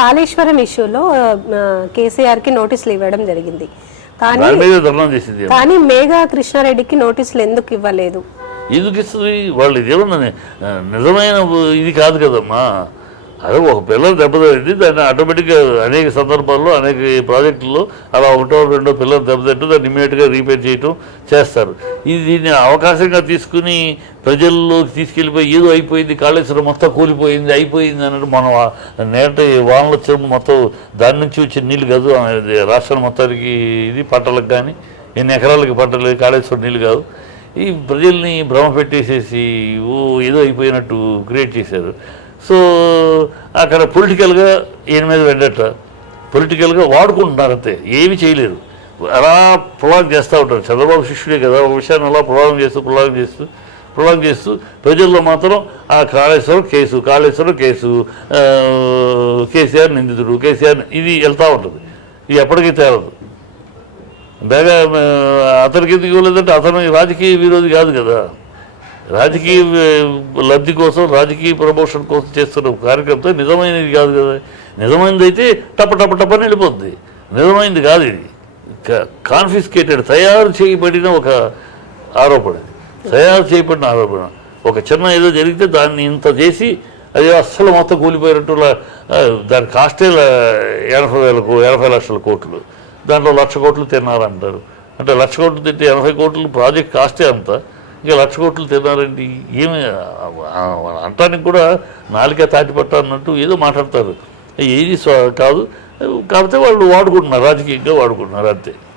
కాళేశ్వరం ఇష్యూలో కేసీఆర్కి నోటీసులు ఇవ్వడం జరిగింది. కానీ కానీ మేఘా కృష్ణారెడ్డికి నోటీసులు ఎందుకు ఇవ్వలేదు? ఎందుకు ఇస్తుంది? వాళ్ళు ఇదేమన్నా నిజమైన ఇది కాదు కదమ్మా. అదే ఒక పిల్లలు దెబ్బతింది దాన్ని ఆటోమేటిక్గా అనేక సందర్భాల్లో అనేక ప్రాజెక్టుల్లో అలా ఒకటో రెండో పిల్లలు దెబ్బతింటూ దాన్ని ఇమీడియట్గా రీపేర్ చేయటం చేస్తారు. ఇది దీన్ని అవకాశంగా తీసుకుని ప్రజల్లోకి తీసుకెళ్ళిపోయి ఏదో అయిపోయింది కాళేశ్వరం మొత్తం కూలిపోయింది అయిపోయింది అన్నట్టు మనం నేట వానలు వచ్చినప్పుడు మొత్తం దాని నుంచి వచ్చే నీళ్ళు కాదు అనేది రాష్ట్రం మొత్తానికి ఇది పంటలకు కానీ ఎన్ని ఎకరాలకి పంటలు కాళేశ్వరం నీళ్ళు కాదు. ఈ ప్రజల్ని భ్రమ పెట్టేసేసి ఓ ఏదో అయిపోయినట్టు క్రియేట్ చేశారు. సో అక్కడ పొలిటికల్గా ఈయన మీద వెండట పొలిటికల్గా వాడుకుంటున్నారు అంతే ఏమి చేయలేరు. అలా ప్రొలాంగ్ చేస్తూ ఉంటారు. చంద్రబాబు శిష్యుడే కదా ఒక విషయాన్ని అలా ప్రొలాంగ్ చేస్తూ ప్రొలాంగ్ చేస్తూ ప్రొలాంగ్ చేస్తూ ప్రజల్లో మాత్రం ఆ కాళేశ్వరం కేసు కాళేశ్వరం కేసు కేసీఆర్ నిందితుడు కేసీఆర్ ఇది వెళ్తూ ఉంటుంది. ఇది ఎప్పటికీ తేలదు. బాగా అతనికి ఎందుకు ఇవ్వలేదంటే అతను రాజకీయ విరోధి కాదు కదా. రాజకీయ లబ్ధి కోసం రాజకీయ ప్రమోషన్ కోసం చేస్తున్న కార్యక్రమంతో నిజమైనది కాదు కదా. నిజమైనది అయితే టప టప టప్పని వెళ్ళిపోద్ది నిజమైనది కాదు ఇది. కాన్ఫిస్కేటెడ్ తయారు చేయబడిన ఒక ఆరోపణ తయారు చేయబడిన ఆరోపణ. ఒక చిన్న ఏదో జరిగితే దాన్ని ఇంత చేసి అది అస్సలు మొత్తం కూలిపోయినట్టు దాని కాస్టే లా- ఎనభై వేల ఎనభై లక్షల కోట్లు. దాంట్లో లక్ష కోట్లు తిన్నారంటారు. అంటే లక్ష కోట్లు తింటే ఎనభై కోట్లు ప్రాజెక్ట్ కాస్టే అంతా. ఇంకా లక్ష కోట్లు తిన్నారండి. ఏమి అంటానికి కూడా నాలుక తాటిపట్ట అన్నట్టు ఏదో మాట్లాడతారు. ఏది కాదు. కాకపోతే వాళ్ళు వాడుకుంటున్నారు రాజకీయంగా వాడుకుంటున్నారు అంతే.